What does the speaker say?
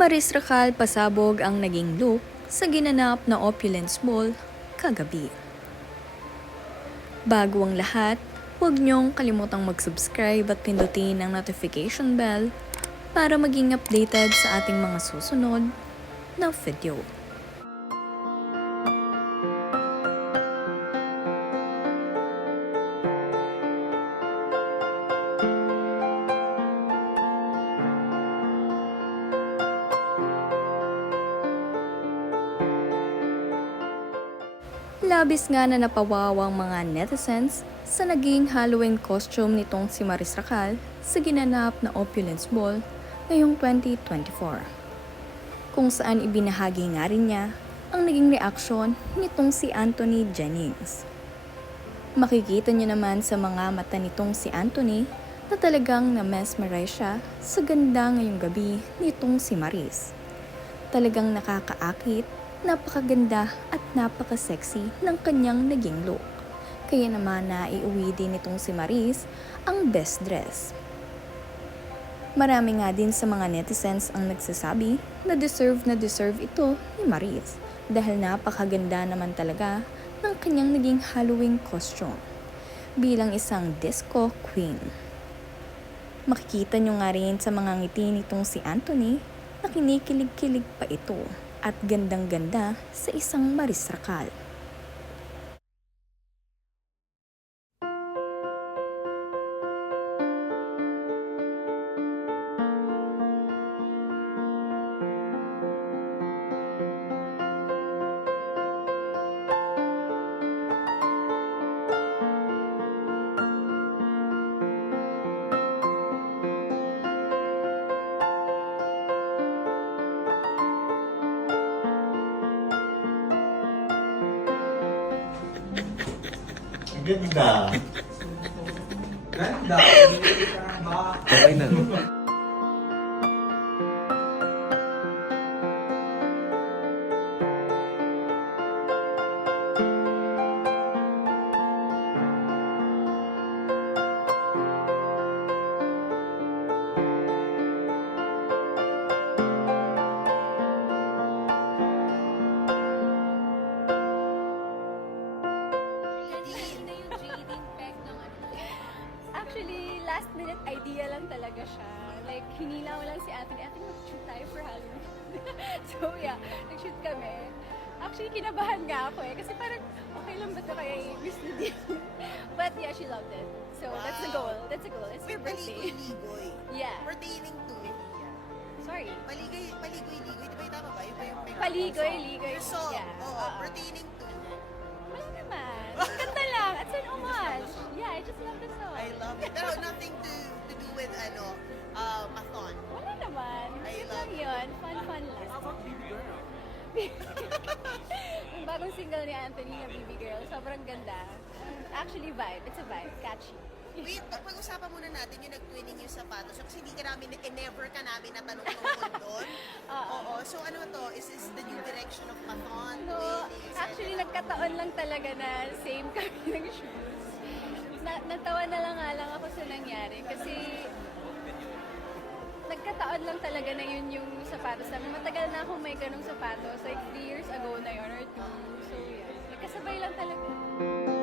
Maris Racal pasabog ang naging look sa ginanap na opulence ball kagabi. Bago ang lahat, huwag niyong kalimutang mag-subscribe at pindutin ang notification bell para maging updated sa ating mga susunod na video. Labis nga na napawawang mga netizens sa naging Halloween costume nitong si Maris Racal sa ginanap na opulence ball ngayong 2024. Kung saan ibinahagi nga rin niya ang naging reaksyon nitong si Anthony Jennings. Makikita niyo naman sa mga mata nitong si Anthony na talagang na-mesmerize siya sa ganda ngayong gabi nitong si Maris. Talagang nakakaakit, napakaganda at napaka-sexy ng kanyang naging look. Kaya naman naiuwi din nitong si Maris ang best dress. Marami nga din sa mga netizens ang nagsasabi na deserve ito ni Maris dahil napakaganda naman talaga ng kanyang naging Halloween costume bilang isang disco queen. Makikita nyo nga rin sa mga ngiti nitong si Anthony na kinikilig-kilig pa ito at gandang-ganda sa isang Maris Racal. Ganda. Ganda. Okay na. Actually, last minute idea lang talaga siya. Like, hinila ko lang si Anthony. Anthony, mag-shoot tayo for Halloween. So yeah, nag-shoot kami. Actually, kinabahan nga ako kasi parang okay lang ba ito kaya i-miss na din. But yeah, she loved it. So that's the goal. That's the goal. It's her birthday. Paligoy-ligoy. Yeah. Pertaining to. Sorry. Paligoy-ligoy. Di ba yung tama ba? Yung may Paligoy-ligoy. So, Yeah. oo, pertaining to. Wala naman. Ganda lang. It's an homage. Yeah, I just love the song. I love it. Pero nothing to do with, mathon. Wala naman. I Cute love lang yun. Fun lang. Yung bagong single ni Anthony na Baby Girl, sobrang ganda. Actually, vibe. It's a vibe. Catchy. Wait, pag-usapan muna natin yung nag-twinning yung sapatos. So, kasi hindi ka namin, never ka namin natanong tungkol doon. Oo. So, ano to? Is this the new direction of mathon? So, actually, nagkataon lang talaga na same kami ng shoes. Natawa na lang ako sa nangyari kasi nagkataon lang talaga na yun yung sapatos namin. Matagal na akong may ganong sapatos. Like 3 years ago na yun or 2. So, yeah. Nagkasabay lang talaga.